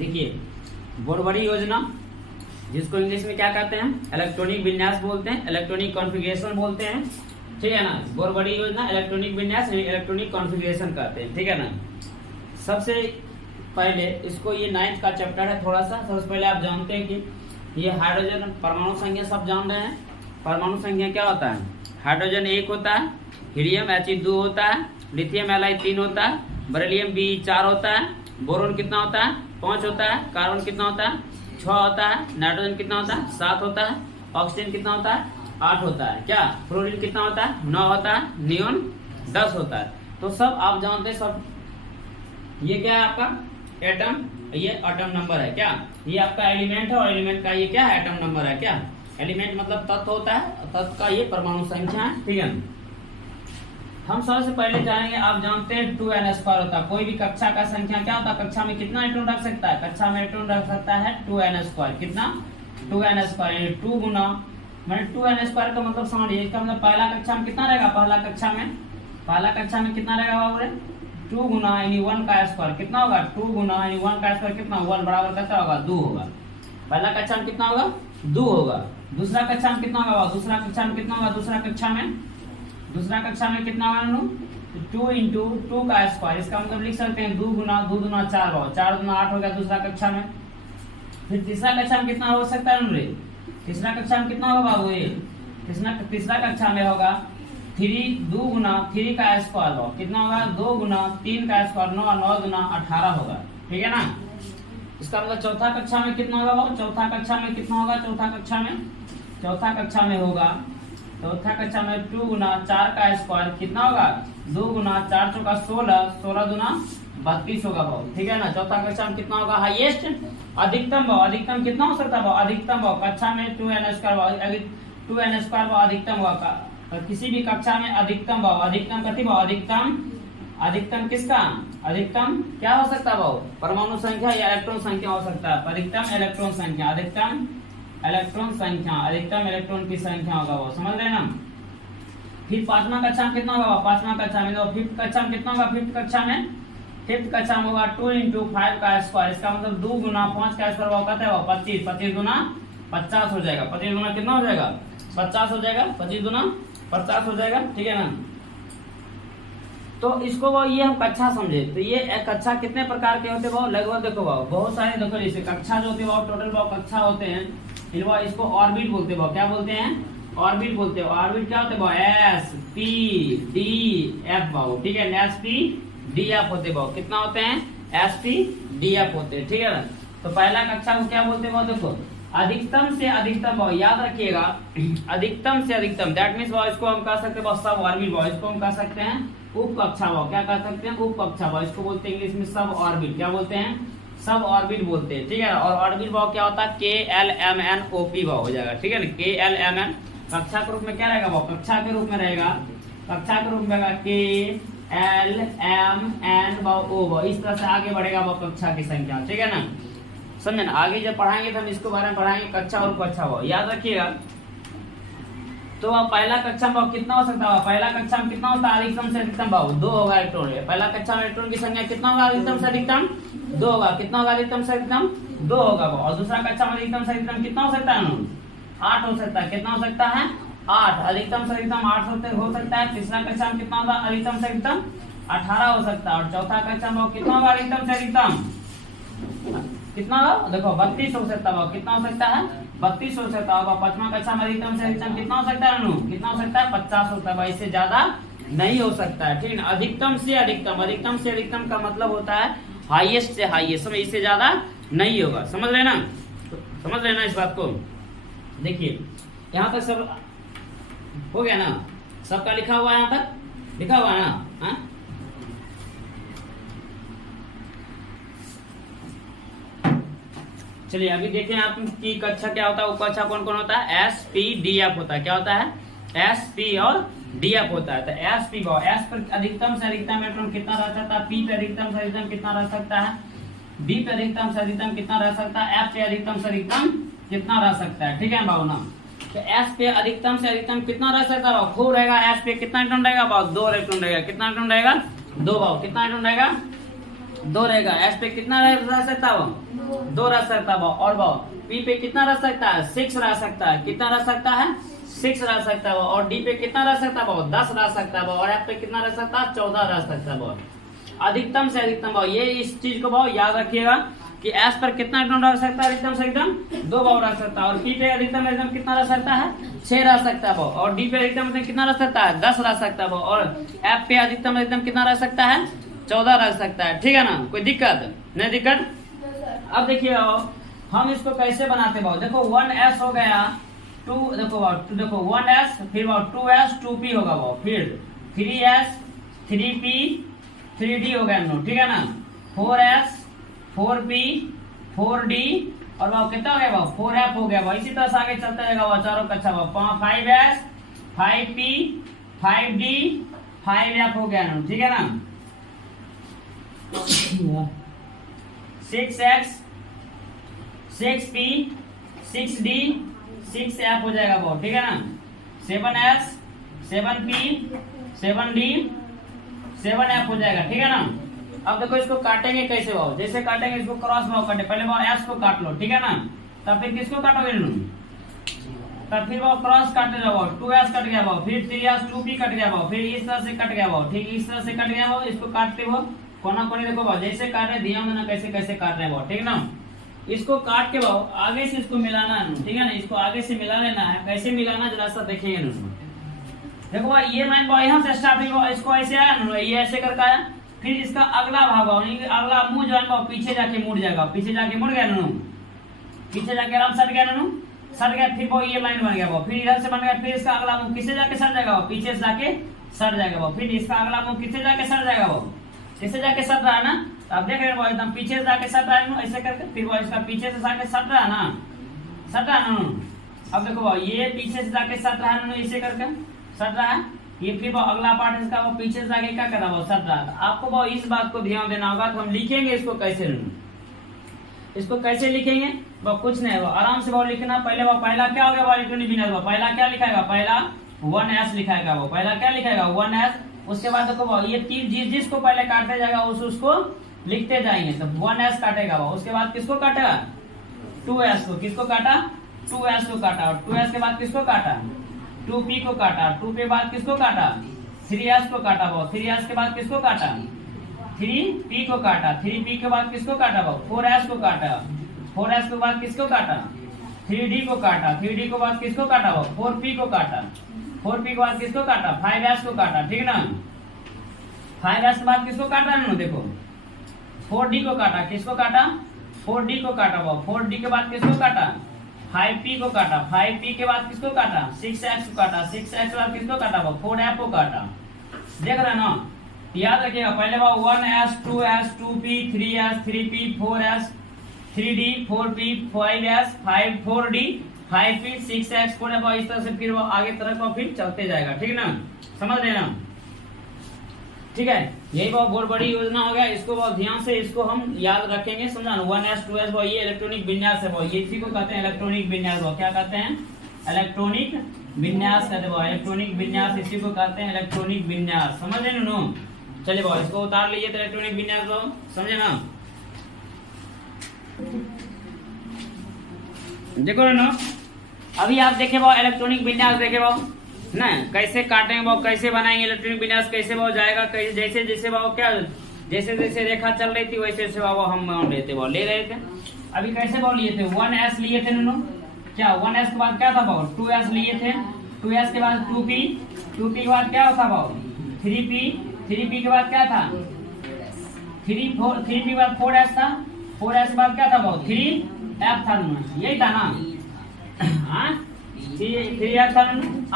देखिए बोरबड़ी योजना, जिसको इंग्लिश में क्या कहते हैं, इलेक्ट्रॉनिक विन्यास बोलते हैं, इलेक्ट्रॉनिक कॉन्फ़िगरेशन बोलते हैं, ठीक है ना। बोरबड़ी योजना इलेक्ट्रॉनिक विन्यास इलेक्ट्रॉनिक कॉन्फ़िगरेशन कहते हैं, ठीक है ना। सबसे पहले इसको, ये 9th का चैप्टर है थोड़ा सा। सबसे पहले आप जानते हैं कि ये हाइड्रोजन परमाणु संख्या सब जान रहे हैं। परमाणु संख्या क्या होता है, हाइड्रोजन 1 होता है, हीलियम He2 होता है, लिथियम Li 3 होता है, बेरिलियम Be 4 होता है, बोरोन कितना होता है 5 होता है, कार्बन कितना होता है 6 होता है, नाइट्रोजन कितना होता है 7 होता है, ऑक्सीजन कितना होता है 8 होता है, क्या फ्लोरीन कितना होता है 9 होता है, नियोन 10 होता है। तो सब आप जानते हैं सब। ये क्या है आपका एटम, ये एटम नंबर है, क्या ये आपका एलिमेंट है, और एलिमेंट का ये क्या है एटम नंबर है, क्या एलिमेंट मतलब तत्व होता है, तत्व का ये परमाणु संख्या है, ठीक है। हम सबसे पहले जानेंगे, आप जानते हैं 2n² होता है। कोई भी कक्षा का संख्या क्या होता है, कक्षा में कितना इलेक्ट्रॉन रख सकता है, कक्षा में इलेक्ट्रॉन रख सकता है 2n²। कितना 2n², यानी 2 गुना, मैंने 2n² का मतलब समझिए। इसका मतलब पहला कक्षा में कितना रहेगा, पहला कक्षा में कितना रहेगा बाबू रे 2 गुना यानी 1 का स्क्वायर कितना होगा, 2 गुना यानी 1 का स्क्वायर कितना, 1 बराबर कितना होगा 2 होगा। पहला कक्षा में कितना होगा 2 होगा। दूसरा कक्षा में कितना होगा, दूसरा कक्षा में कितना होगा, दूसरा कक्षा में कितना होगा 2 इंटू 2 का स्क्वायर। इसका मतलब लिख सकते हैं 2 गुना 2 गुना 4 होगा, 4 गुना 8 हो गया दूसरा कक्षा में। फिर तीसरा कक्षा में कितना हो सकता है, तीसरा कक्षा में कितना होगा वो, ये तीसरा कक्षा में होगा 2 गुना 3 का स्क्वायर होगा, कितना होगा 2 गुना 3 का स्क्वायर 9, 9 गुना 18 होगा, ठीक है ना। इसका मतलब चौथा कक्षा में कितना होगा, चौथा कक्षा में कितना होगा, चौथा कक्षा में 2 गुना 4 का स्क्वायर कितना होगा 2 गुना 4 चौका 16, 16 गुना 32 होगा भाव, ठीक है ना। चौथा कक्षा में कितना होगा हाईएस्ट, अधिकतम भाव, अधिकतम कितना हो सकता है भाव, अधिकतम भाव कक्षा में 2n² भाव, 2n² भाव अधिकतम होगा किसी भी कक्षा में। अधिकतम भाव, अधिकतम कति भाव, अधिकतम किसका, अधिकतम क्या हो सकता है भाव, परमाणु संख्या या इलेक्ट्रॉन संख्या हो सकता है। अधिकतम इलेक्ट्रॉन संख्या, अधिकतम इलेक्ट्रॉन की संख्या होगा वो, समझ रहे ना। फिर पांचवा कक्षा में कितना होगा, पांचवा कक्षा में, फिफ्थ कक्षा में कितना होगा, फिफ्थ कक्षा में होगा 2 इंटू 5 का स्क्वायर। इसका मतलब 2 गुना 5 का स्क्वायर होगा कहते हैं 25, 25 गुना 50 हो जाएगा, 25 गुना कितना हो जाएगा 50 हो जाएगा, 25 गुना 50 हो जाएगा, ठीक है ना। तो इसको वो ये हम कक्षा समझे। तो ये कक्षा कितने प्रकार के होते हैं, लगभग देखो बहुत सारे, देखो जैसे कक्षा जो होती है टोटल कक्षा होते हैं, इसको ऑर्बिट बोलते हैं, क्या बोलते हैं, ऑर्बिट बोलते हैं। ऑर्बिट क्या होते हैं S P D F, ठीक है, S P D F होते हैं, कितना होते हैं S P D F होते हैं, ठीक है ना। तो पहला कक्षा को क्या बोलते हैं, देखो अधिकतम से अधिकतम भाव, याद रखिएगा अधिकतम से अधिकतम, दैट मीन्स भाव इसको हम कह सकते हैं सब ऑर्बिट भाव, इसको हम कह सकते हैं उप कक्षा भाव, क्या कह सकते हैं उप कक्षा भाव, इसको बोलते हैं इंग्लिश में सब ऑर्बिट, क्या बोलते हैं सब ऑर्बिट बोलते हैं, ठीक है। और ऑर्बिट भाव क्या होता है KLMNOP भाव हो जाएगा, ठीक है ना। KLMN कक्षा के रूप में क्या रहेगा भाव, कक्षा के रूप में रहेगा KLMN भाव O भाव, इस तरह से आगे बढ़ेगा भाव कक्षा की संख्या, ठीक है ना। समझे ना, आगे जब पढ़ाएंगे तो हम इसको बारे में पढ़ाएंगे कक्षा और कक्षा भाव, याद रखिएगा। तो अब पहला कक्षा भाव कितना हो सकता है, पहला कक्षा में कितना होता है अधिकतम से अधिकतम भाव 2 होगा इलेक्ट्रॉन। पहला कक्षा में इलेक्ट्रॉन की संख्या कितना होगा अधिकतम से अधिकतम 2 होगा, कितना होगा अधिकतम से अधिकतम 2 होगा। और दूसरा कक्षा में अधिकतम से अधिकतम कितना हो सकता है 8 हो सकता है, कितना हो सकता है 8, अधिकतम से अधिकतम 8 हो सकता है। तीसरा कक्षा में कितना होगा अधिकतम से अधिकतम 18 हो सकता है। और चौथा कक्षा में कितना होगा अधिकतम से अधिकतम कितना होगा, देखो 32 हो सकता है, कितना हो सकता है 32 हो सकता होगा। पांचवा कक्षा में अधिकतम से अधिकतम कितना हो सकता है, कितना हो सकता है 50 होता है, इससे ज्यादा नहीं हो सकता है, ठीक है। अधिकतम से अधिकतम का मतलब होता है हाईएस्ट से हाईएस्ट, समझ, इससे ज्यादा नहीं होगा, समझ रहे ना, समझ रहे ना इस बात को। देखिए यहाँ तक सब हो गया ना, सबका लिखा हुआ है, यहाँ तक लिखा हुआ है ना। चलिए अभी देखें आप की कक्षा क्या होता है, उपकक्षा कौन कौन होता है, S P D F होता है, क्या होता है S P और D F होता है। तो S P भाव, S पर अधिकतम से अधिकतम इलेक्ट्रॉन कितना रह सकता है, P पे अधिकतम से अधिकतम कितना रह सकता है, D पे अधिकतम से अधिकतम कितना रह सकता है, F पे अधिकतम से अधिकतम कितना रह सकता है, ठीक है भावना। तो S पे अधिकतम से अधिकतम कितना रह सकता है, खूब रहेगा। S पे कितना इलेक्ट्रॉन रहेगा भाव 2 इलेक्ट्रॉन रहेगा, कितना इलेक्ट्रॉन रहेगा 2 भाव, कितना इलेक्ट्रॉन रहेगा 2 रहेगा। एस पे कितना रह सकता है वो 2 रह सकता है। और वो पी पे कितना रह सकता है 6 रह सकता है। कितना रह सकता है 6 रह सकता है। और डी पे कितना रह सकता है वो 10 रह सकता है। और एफ पे कितना रह सकता है 14 रह सकता है। अधिकतम से अधिकतम भाव, ये इस चीज को भाव याद रखिएगा कि एस पर कितना इलेक्ट्रॉन रह सकता है अधिकतम से अधिकतम 2 भाव रह सकता है। और पी पे अधिकतम अधिकतम कितना रह सकता है 6 रह सकता है। और डी पे अधिकतम अधिकतम कितना रह सकता है 10 रह सकता है। और एफ पे अधिकतम अधिकतम कितना रह सकता है 14 रह सकता है। ठीक है ना, कोई दिक्कत नहीं? दिक्कत। अब देखिए हम इसको कैसे बनाते भाव, देखो 1s हो गया 2, देखो 1s, फिर 2s 2p होगा वो, फिर 3s 3p 3d हो गया नो। ठीक है ना, 4s 4p 4d और वो कितना हो गया वो 4f हो गया वो। इसी तरह से आगे चलता जाएगा वो चारों का। अच्छा वो 5s 5p 5d 5f हो गया नो। ठीक है ना, 6x 6p 6d 6f हो जाएगा वो। ठीक है ना, 7s 7p 7d 7f हो जाएगा। ठीक है ना। अब देखो इसको काटेंगे कैसे भाव, जैसे काटेंगे इसको क्रॉस भाव काटे, पहले भाव एस को काट लो। ठीक है ना, तब फिर किसको काटोगे तब फिर वो क्रॉस काटने जाओ, 2s कट गया भाव, फिर 3s 2p कट गया भाव, फिर इस तरह से कट गया भाव। ठीक, इस तरह से कट गया भाव। इसको काटते हो कोना कोनी, देखो भाव जैसे काट रहे ध्यान देना कैसे कैसे काट रहे हैं भाव। ठीक ना, इसको काट के भाव आगे से इसको मिलाना है। ठीक है ना, इसको आगे से मिला लेना है। कैसे मिलाना जरा सा देखिए। देखो भाई ये लाइन भाई यहाँ से स्टार्ट हुई, इसको ऐसे आया ना, ये ऐसे करके आया। फिर इसका अगला भाग अगला मुंह जो है पीछे जाके मुड़ जाएगा, पीछे जाके मुड़ गया नू, पीछे जाके आराम सट गया नू, सट गया। फिर वो ये लाइन बन गया वो, फिर इधर से बन गया। फिर इसका अगला मुंह किससे जाके सट जाएगा वो, पीछे से जाके सट जाएगा वो। फिर इसका अगला मुंह किससे जाके सट जाएगा वो, किससे जाके सट रहा है ना, तो आप देख रहे हो एकदम पीछे से जाके सट रहा है ऐसे करके। फिर वो इसका पीछे से जाके सट रहा है ना, सट रहा है ना। अब देखो ये पीछे से जाके सट रहा है ना, इसे करके सट रहा है। ये फिर वो अगला पार्ट इसका वो पीछे से जाके क्या कर रहा है वो सट रहा है। आपको वो इस बात को ध्यान देना होगा। तो हम लिखेंगे इसको कैसे, इसको कैसे लिखेंगे वो कुछ नहीं, वो आराम से वो लिखना। पहले वो पहला क्या हो गया वो इलेक्ट्रॉनिक विन्यास, वो पहला क्या लिखाएगा, पहला 1s लिखाएगा वो, पहला क्या लिखाएगा 1s। उसके बाद देखो वो ये तीर जिसको पहले काटते जाएगा उसको लिखते जाएंगे। तो 1s काटेगा वो, उसके बाद किसको काटेगा 2s को, किसको काटा 2s को काटा। और 2s के बाद किसको काटा 2p को काटा। 2p के बाद किसको काटा 3s को काटा वो, 3s के बाद किसको काटा 3p को काटा। 3p के बाद किसको काटा वो 4s को काटा। 4s के बाद किसको काटा 3d को काटा। 3d के बाद किसको काटा वो 4p को काटा। 4p के बाद किसको काटा 5s को काटा। ठीक ना, 5s के बाद किसको काटा ना, देखो 4d को काटा। किसको काटा 4d को काटा वो। 4d के बाद किसको काटा 5p को काटा। 5p के बाद किसको काटा 6x को काटा। 6x के बाद किसको काटा वो 4f को काटा। देख रहे ना, याद रखिएगा पहले वो 1s 2s 2p 3s 3p 4s 3d 4p 5s 5 4d 5p 6x 4f। इस तरह से फिर वो आगे तरह को फिर चलते जाएगा। ठीक ना, समझ रहे ना। ठीक है, यही बहुत बहुत बड़ी योजना हो गया। इसको बहुत ध्यान से इसको हम याद रखेंगे, समझा ना। 1s 2s वो ये इलेक्ट्रॉनिक विन्यास है वो, ये इसी को कहते हैं इलेक्ट्रॉनिक विन्यास। वो क्या कहते हैं इलेक्ट्रॉनिक विन्यास कहते हैं। इलेक्ट्रॉनिक विन्यास इसी को कहते हैं इलेक्ट्रॉनिक विन्यास। समझ रहे नो। चलिए भाई इसको उतार लीजिए। तो इलेक्ट्रॉनिक विन्यास वो समझे ना। देखो ना, अभी आप देखे वो इलेक्ट्रॉनिक विन्यास देखे वो ना, कैसे काटेंगे वो, कैसे बनाएंगे इलेक्ट्रॉनिक विन्यास, कैसे वो जाएगा, कैसे जैसे जैसे वो क्या जैसे जैसे रेखा चल रही थी वैसे वैसे वो हम लेते वो ले रहे थे। अभी कैसे वो लिए थे 1s लिए थे नो, क्या 1s के बाद क्या था वो 2s लिए थे। 2s के बाद 2p 2p के बाद क्या होता वो 3p 3p के बाद क्या था 3p के बाद 4s था। 4s के बाद क्या था वो 3f था, यही था ना। हाँ 3f था।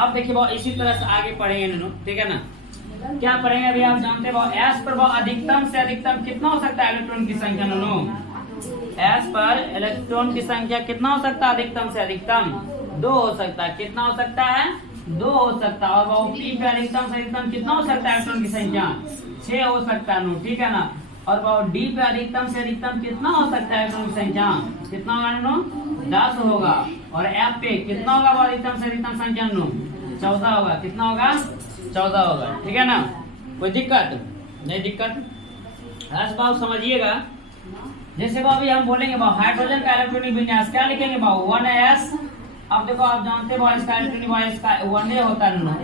अब देखिए वो इसी तरह से आगे पढ़ेंगे नो। ठीक है ना, क्या पढ़ेंगे अभी आप जानते हो s पर वो अधिकतम से अधिकतम कितना हो सकता है इलेक्ट्रॉन की संख्या नो। s पर इलेक्ट्रॉन की संख्या कितना हो सकता है अधिकतम से अधिकतम 2 हो सकता है। कितना हो सकता है 2 हो सकता है। और वो p पे अधिकतम से अधिकतम कितना हो सकता है इलेक्ट्रॉन की संख्या 6 हो सकता है नो। ठीक है ना, और वो d पे अधिकतम से अधिकतम कितना हो सकता है इलेक्ट्रॉन की संख्या कितना होगा नो 10 होगा। और f पे कितना होगा वो अधिकतम से अधिकतम संख्या नो 14 होगा। कितना होगा 14 होगा। ठीक है ना, कोई दिक्कत नहीं, दिक्कत आज बाबू समझिएगा, जैसे बाबू अभी हम बोलेंगे बाबू हाइड्रोजन का इलेक्ट्रॉनिक विन्यास क्या लिखेंगे बाबू 1s। अब देखो आप जानते हैं बाबू इसका इलेक्ट्रॉनिक वाइज इसका 1a होता है ना,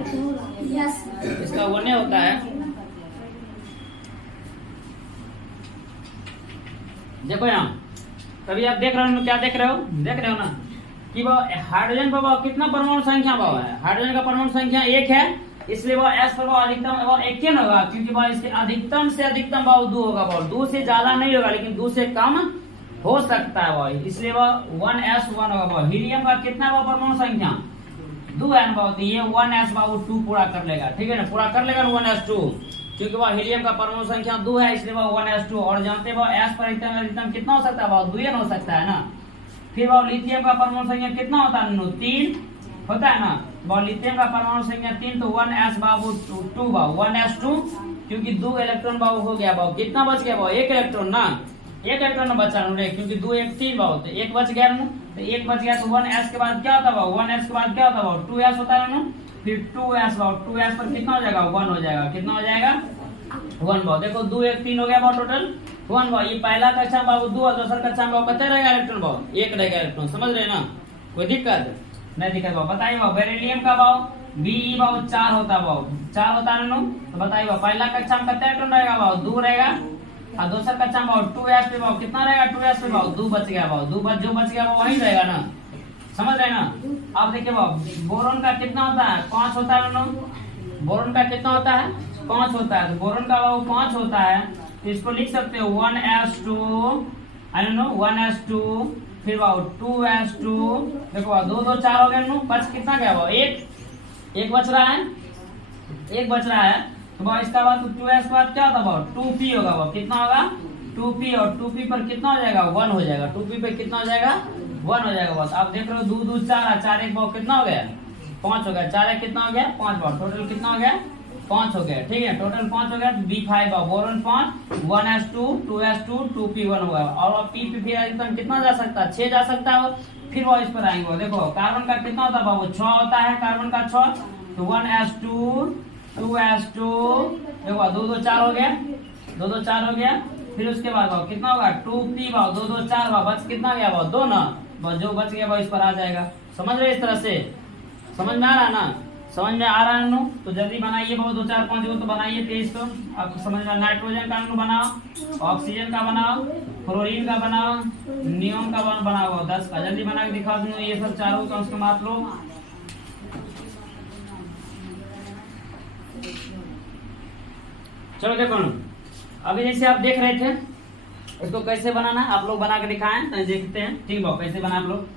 इसका 1a होता है। देखो यहाँ तभी आप देख रहे हो, क्या देख रहे हो, देख रहे हो ना कि वो हाइड्रोजन पर वो कितना परमाणु संख्या वो है, हाइड्रोजन का परमाणु संख्या 1 है, इसलिए वो एस पर वो अधिकतम वो 1 ही होगा, क्योंकि वो इसके अधिकतम से अधिकतम भाव 2 होगा, भाव 2 से ज्यादा नहीं होगा, लेकिन 2 से कम हो सकता है भाई, इसलिए वो 1s1 होगा। भाव हीलियम का कितना भाव परमाणु संख्या 2 है ना भाव, तो ये 1s भाव 2 पूरा कर लेगा, ठीक है ना, पूरा कर लेगा 1s2, क्योंकि वह हीलियम का परमाणु संख्या 2 है, इसलिए वह 1s2। और जानते हो एस पर अधिकतम कितना हो सकता है, वह 2 हो सकता है ना। फिर वह लिथियम का परमाणु संख्या कितना होता है, 3 होता है ना, वह लिथियम का परमाणु संख्या 3, तो 1s बाबू 2 बाबू 1s2, क्योंकि 2 इलेक्ट्रॉन बाबू हो गया, बाबू कितना बच गया, बाबू 1 इलेक्ट्रॉन ना, 1 इलेक्ट्रॉन बचा रे, क्योंकि 2 1 3 बाबू, तो 1 बच गया ना, तो 1 बच गया, तो 1s के बाद क्या होता है बाबू, 1s के बाद क्या होता है बाबू 2s होता है ना, फिर 2s बाबू 2s पर कितना हो जाएगा, 1 हो जाएगा, कितना हो जाएगा 1 भाव। देखो 2 1 3 हो गया भाव, टोटल 1 भाव। ये पहला कक्षा बाबू 2 और दूसरा कक्षा भाव कितना रहेगा इलेक्ट्रॉन भाव, 1 रहेगा इलेक्ट्रॉन, समझ रहे ना, कोई दिक्कत नहीं दिक्कत भाव। बताइए भाव बेरिलियम का भाव Be भाव 4 होता है, भाव 4 होता है ना, तो बताइए भाव पहला कक्षा में कितना इलेक्ट्रॉन रहेगा, भाव 2 रहेगा, और दूसरा कक्षा में भाव 2s पे भाव कितना रहेगा, 2s पे भाव 2 बच गया, भाव 2 जो बच गया वो वही रहेगा ना, समझ रहे ना। अब देखिए भाव बोरॉन का कितना होता है, 5 होता है ना, बोरॉन का कितना होता है, 5 होता है, तो बोरॉन का भाव 5 होता है, तो इसको लिख सकते हो 1s2, आई नो 1s2, फिर भाव 2s2, देखो 2 2 4 हो गया ना, बच कितना गया भाव 1 बच रहा है, 1 बच रहा है, तो भाव इसका बाद 2s के बाद क्या होता है भाव 2p होगा, भाव कितना होगा 2p, और 2p पर कितना हो जाएगा 1 हो जाएगा, 2p पे कितना हो जाएगा 1 हो जाएगा। बस आप देख रहे हो 2 2 4 4 1 भाव कितना हो गया 5 हो गया, 4 1 कितना हो गया 5 भाव, टोटल कितना हो गया 5 हो गया, ठीक है, टोटल 5 हो गया, B5 boron 5 1s2 2s2 2p1 होगा, और p पे फिर अधिकतम कितना जा सकता है 6 जा सकता है। फिर वो इस पर आएंगे, देखो कार्बन का कितना होता है बाबू 6 होता है, कार्बन का 6, तो 1s2 2s2, देखो 2 2 4 हो गया, 2 2 4 हो गया, फिर उसके बाद भाव कितना होगा 2p भाव 2 2 4 भाव बच कितना गया भाव 2 ना, जो बच गया भाव इस पर आ जाएगा, समझ रहे इस तरह से, समझ में आ रहा ना, समझ में आ रहा है ना, तो जल्दी बनाइए बहुत 2 4 5 तो बनाइए 23 तो आपको समझ में। नाइट्रोजन का अणु बनाओ, ऑक्सीजन का बनाओ, क्लोरीन का बनाओ, नियोन का बनाओ 10 का, जल्दी बना के दिखा दूंगा, ये सब चारों कम से कम आप लोग चलो देखो ना। अभी जैसे आप देख रहे थे इसको कैसे बनाना आप लोग बना के दिखाएं, तो देखते हैं, ठीक है कैसे बना आप लोग।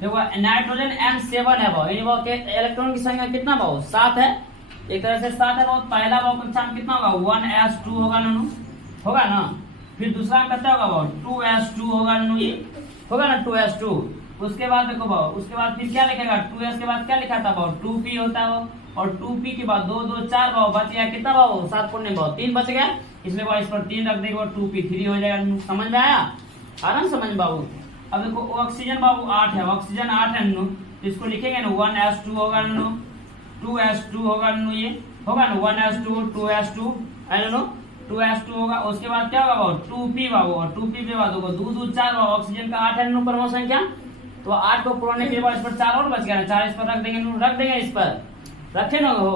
देखो नाइट्रोजन M7 है भाव, ये भाव के इलेक्ट्रॉन की संख्या कितना भाव 7 है, एक तरह से 7 है भाव। पहला भाव कक्षा में कितना होगा 1s2 होगा ना, फिर दूसरा कितना होगा भाव 2s2 होगा ना, ये होगा ना 2s2। उसके बाद देखो भाव, उसके बाद फिर क्या लिखेगा 2s के बाद क्या लिखा था भाव 2p होता है, और 2p के बाद 2 2 4 भाव बच गया, कितना भाव 7 पुण्य भाव 3 बच गया, इसलिए भाव इस पर 3 रख देगा, 2p3 हो जाएगा, समझ में आया, आराम समझ बाबू। अब देखो ऑक्सीजन बाबू 8 है, ऑक्सीजन 8 है नु, तो इसको लिखेंगे ना 1s2 होगा नु, 2s2 होगा नु, ये होगा ना 1s2 2s2 है नु, 2s2 होगा। उसके बाद क्या होगा बाबू 2p बाबू, और 2p के बाद होगा 2 2 4 बाबू, ऑक्सीजन का 8 है नु परमाणु संख्या, तो 8 को पुराने के बाद इस पर 4 और बच गया ना, 4 इस पर रख देंगे नु, रख देंगे इस पर, रखे ना हो।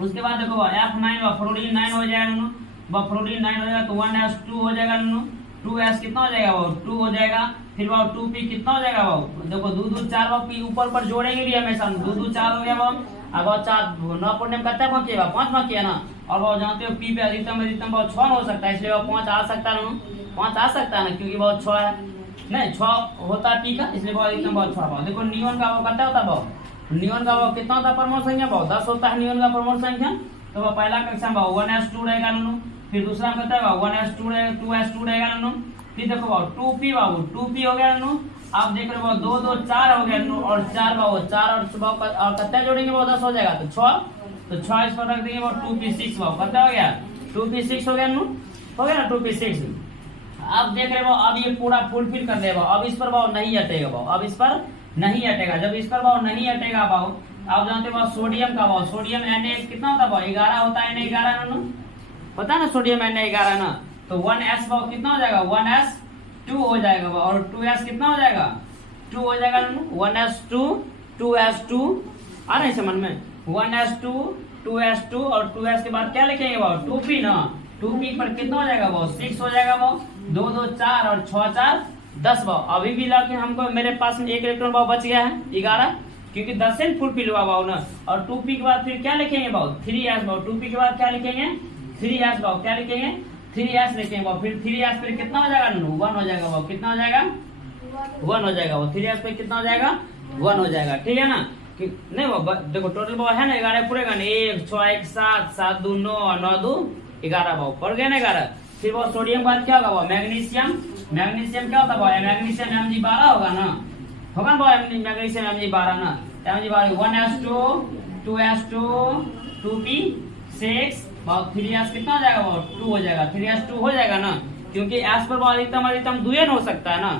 उसके बाद देखो F9 फ्लोरीन 9 हो जाएगा नु, फ्लोरीन 9 हो जाएगा, तो 1s2 हो जाएगा नु, 2s कितना हो जाएगा वो 2 हो जाएगा, फिर वो 2p कितना हो जाएगा वो, देखो 2 2 4 वो p ऊपर पर जोड़ेंगे भी हमेशा, 2 2 4 हो गया वो, अब 4 9 पुण्य में कितना बाकी है 5 बाकी है ना, और वो जानते हो p पे अधिकतम वो 6 हो सकता है, इसलिए वो 5 आ सकता है ना, 5 आ सकता है ना, क्योंकि वो 6 है नहीं 6 होता है p का, इसलिए वो अधिकतम बहुत 6। देखो नियोन का वो कितना होता है वो, नियोन का वो कितना होता है परमाणु संख्या भाव 10 होता है नियोन का परमाणु संख्या, तो वो पहला कक्षा में 1s2 रहेगा नु, फिर दूसरा में कितना होगा 1s2 रहेगा 2s2 रहेगा नु, फिर देखो बाबू 2p बाबू 2p हो गया नु, आप देख रहे हो 2 2 4 हो गया नु, और 4 बाबू 4 और कितना जोड़ेंगे वो 10 हो जाएगा, तो 6, तो 6 इस पर रख देंगे वो 2p6 बाबू कितना हो गया 2p6 हो गया नु, हो गया ना 2p6। अब देख रहे हो अब ये पूरा फुलफिल कर देगा, अब इस पर भाव नहीं हटेगा भाव, अब इस पर नहीं हटेगा, जब इस पर भाव नहीं हटेगा भाव, आप जानते हो सोडियम का भाव, सोडियम Na कितना होता है भाव 11 होता है, Na 11 ना, पता है ना सोडियम Na 11 ना, तो 1s भाव कितना हो जाएगा, 1s2 हो जाएगा भाव, और 2s कितना हो जाएगा, 2 हो जाएगा। 1s2 2s2 आ रहा है समझ में, 1s2 2s2 और 2s के बाद क्या लिखेंगे भाव, 2p ना, 2p पर कितना हो जाएगा भाव, 6 हो जाएगा भाव, 2 2 4 और 6 4 10 भाव। अभी भी लाके हमको मेरे पास में एक इलेक्ट्रॉन भाव बच गया है 11, क्योंकि 10 से फुलफिल हुआ भाव ना। और 2p के बाद फिर क्या लिखेंगे भाव, 3s भाव, 2p के बाद क्या लिखेंगे, 3s भाव, क्या लिखेंगे, 3s लिखेंगे भाव, फिर 3s फिर कितना हो जाएगा, 1 हो जाएगा भाव, कितना हो जाएगा, 1 हो जाएगा भाव, 3s पे कितना हो जाएगा, 1 हो जाएगा, ठीक है ना। कि नहीं वो देखो टोटल भाव है ना 11 पूरे का, 1 6 1 7 7 2 9 और 9 2 11 भाव पड़ गए ना 11। फिर वो सोडियम बाद क्या होगा, मैग्नीशियम, मैग्नीशियम क्या होता है, मैग्नीशियम Mg12 होगा ना, होगा ना मैग्नीशियम Mg12 ना, Mg12 1s2 2s2 2p6 भाव, 3s कितना हो जाएगा भाव, 2 हो जाएगा, 3s2 हो जाएगा ना, क्योंकि s पर भाव अधिकतम अधिकतम दुयन हो सकता है ना,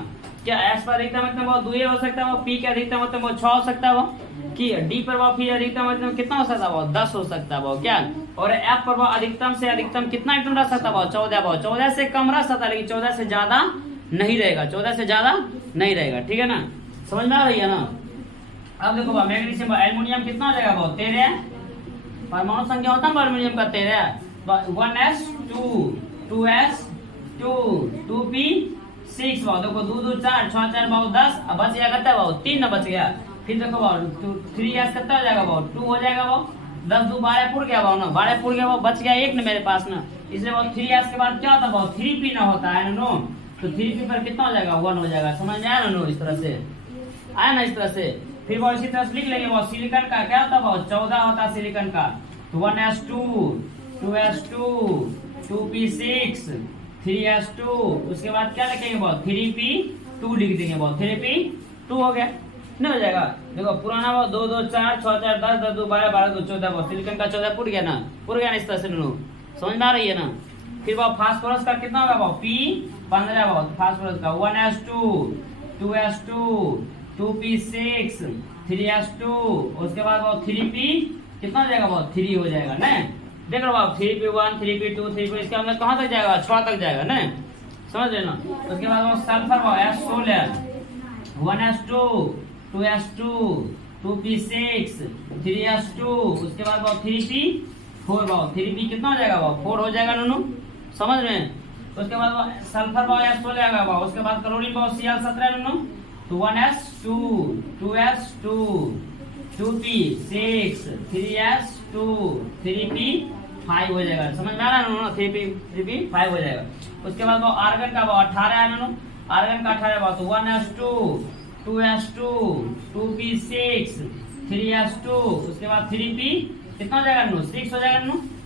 क्या s पर अधिकतम अधिकतम भाव दुयन हो सकता है, वो p के अधिकतम अधिकतम भाव 6 हो सकता है, वो कि d पर भाव फिर अधिकतम अधिकतम कितना हो सकता है भाव, 10 हो सकता है भाव, क्या, और f पर भाव अधिकतम से अधिकतम कितना इलेक्ट्रॉन रह सकता है भाव, 14 भाव, 14 से कम रह सकता है, लेकिन 14 से ज्यादा नहीं रहेगा, 14 से ज्यादा नहीं रहेगा, ठीक है ना, समझ में आ रही है ना। अब देखो भाव मैग्नीशियम, एल्युमिनियम कितना हो जाएगा भाव, 13, परमाणु संख्या होता है एल्युमिनियम का 13, 1s2 2s2 2p6 भाव, देखो 2 2 4 6 4 भाव 10, अब बच गया कितना भाव, 3 ना बच गया। फिर देखो भाव 3s कितना हो जाएगा भाव, 2 हो जाएगा भाव, 10 2 12 पूर गया भाव ना, 12 पूर गया भाव, बच गया 1 ना मेरे पास ना, इसलिए भाव 3s के बाद क्या होता है भाव, 3p ना होता है नो, तो 3p पर कितना हो जाएगा, 1 हो जाएगा, समझ में आया ना नो, इस तरह से आया ना, इस तरह से। फिर वो इसी तरह से लिख लेंगे वो सिलिकॉन का क्या होता है भाव, 14 होता है सिलिकॉन का, तो 1s2 2s2 2p6 3s2, उसके बाद क्या लिखेंगे भाव, 3p2 लिख देंगे भाव, 3p2 हो गया, नहीं हो जाएगा। देखो पुराना भाव 2 2 4 6 4 10 10 2 12 12 2 14 भाव, सिलिकॉन का 14 पुर गया ना, पुर गया ना, इस तरह से समझ में आ रही है ना। फिर भाव फास्फोरस का कितना होगा भाव, p15 भाव, फास्फोरस का 1s2 2s2 2p6 3s2, उसके बाद वो 3p कितना हो जाएगा भाव, 3 हो जाएगा ना, देख लो भाव 3p1 3p2 3p, इसका मतलब कहाँ तक जाएगा, 6 तक जाएगा ना, समझ रहे ना। उसके बाद वो सल्फर भाव s16 1s2 2s2 2p6 3s2, उसके बाद भाव 3p4 भाव, 3p कितना हो जाएगा भाव, 4 हो जाएगा नोनू, समझ रहे हैं। उसके बाद सल्फर भाव s16 आएगा भाव, उसके बाद क्लोरीन भाव Cl17 नोनू, तो 1s2 2s2 2p6 3s2 3p5 हो जाएगा, समझ में आ रहा है ना, 3p5 हो जाएगा। उसके बाद वो आर्गन का भाव 18 है ना, आर्गन का 18 भाव, तो 1s2 2s2 2p6 3s2, उसके बाद 3p कितना हो जाएगा 6 हो जाएगा,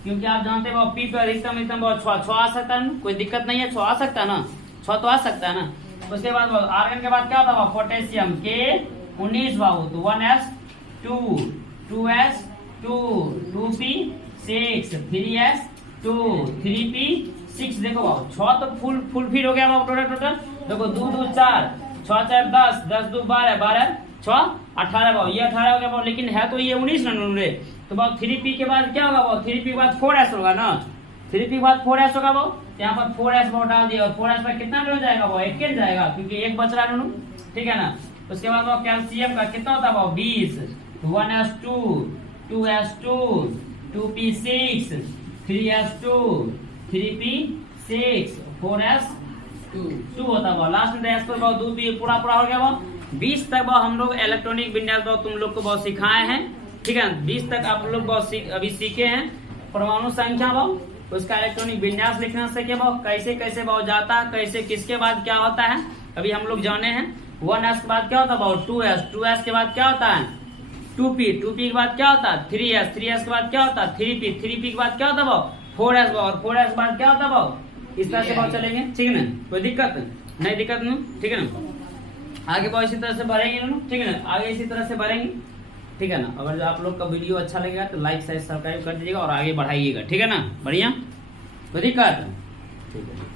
क्योंकि आप जानते हो p पे अधिकतम एकदम बहुत 6 आ सकता है, कोई दिक्कत नहीं है, 6 आ सकता है ना, 6 तो आ सकता है ना। उसके बाद आर्गन के बाद क्या होता है पोटेशियम के 19 भाव, तो 1s2 2s2 2p6 3s2 3p6, देखो भाव 6 तो फुलफिल हो गया भाव, टोटल देखो 2 2 4 6 4 10 10 2 12 12 6 18 भाव, ये 18 हो गया भाव, लेकिन है तो ये 19 ना, तो भाव 3p के बाद क्या होगा भाव, 3p के बाद 4s होगा ना, 3p के बाद 4s होगा भाव, यहाँ पर 4s भाव डाल दिया, और 4s पर कितना हो जाएगा भाव, 1 जाएगा, क्योंकि 1 बच रहा है, ठीक है ना। उसके बाद वो कैल्शियम का कितना होता है भाव 20, 1s2 2s2 2p6 3s2 3p6 4s2 होता है, लास्ट में s पर भाव 2p पूरा हो गया भाव। 20 तक भाव हम लोग इलेक्ट्रॉनिक विन्यास भाव तुम लोग को बहुत सिखाए हैं, ठीक है, 20 तक आप लोग बहुत अभी सीखे हैं। परमाणु संख्या भाव, उसका इलेक्ट्रॉनिक विन्यास लिखना सीखे भाव, कैसे कैसे भाव जाता है, कैसे किसके बाद क्या होता है, अभी हम लोग जाने हैं। 1s के बाद क्या होता है भाव 2s के बाद क्या होता है 2p के बाद क्या होता है 3s के बाद क्या होता है 3p के बाद क्या होता है भाव 4s भाव, और 4s के बाद क्या होता है भाव, इस तरह से भाव चलेंगे, ठीक है ना, कोई दिक्कत नहीं, दिक्कत नहीं, ठीक है ना। आगे भाव इसी तरह से बढ़ेंगे ना, ठीक है ना, आगे इसी तरह से बढ़ेंगे, ठीक है ना। अगर आप लोग का वीडियो अच्छा लगेगा तो लाइक शेयर सब्सक्राइब कर दीजिएगा और आगे बढ़ाइएगा, ठीक है ना, बढ़िया, कोई दिक्कत, ठीक है।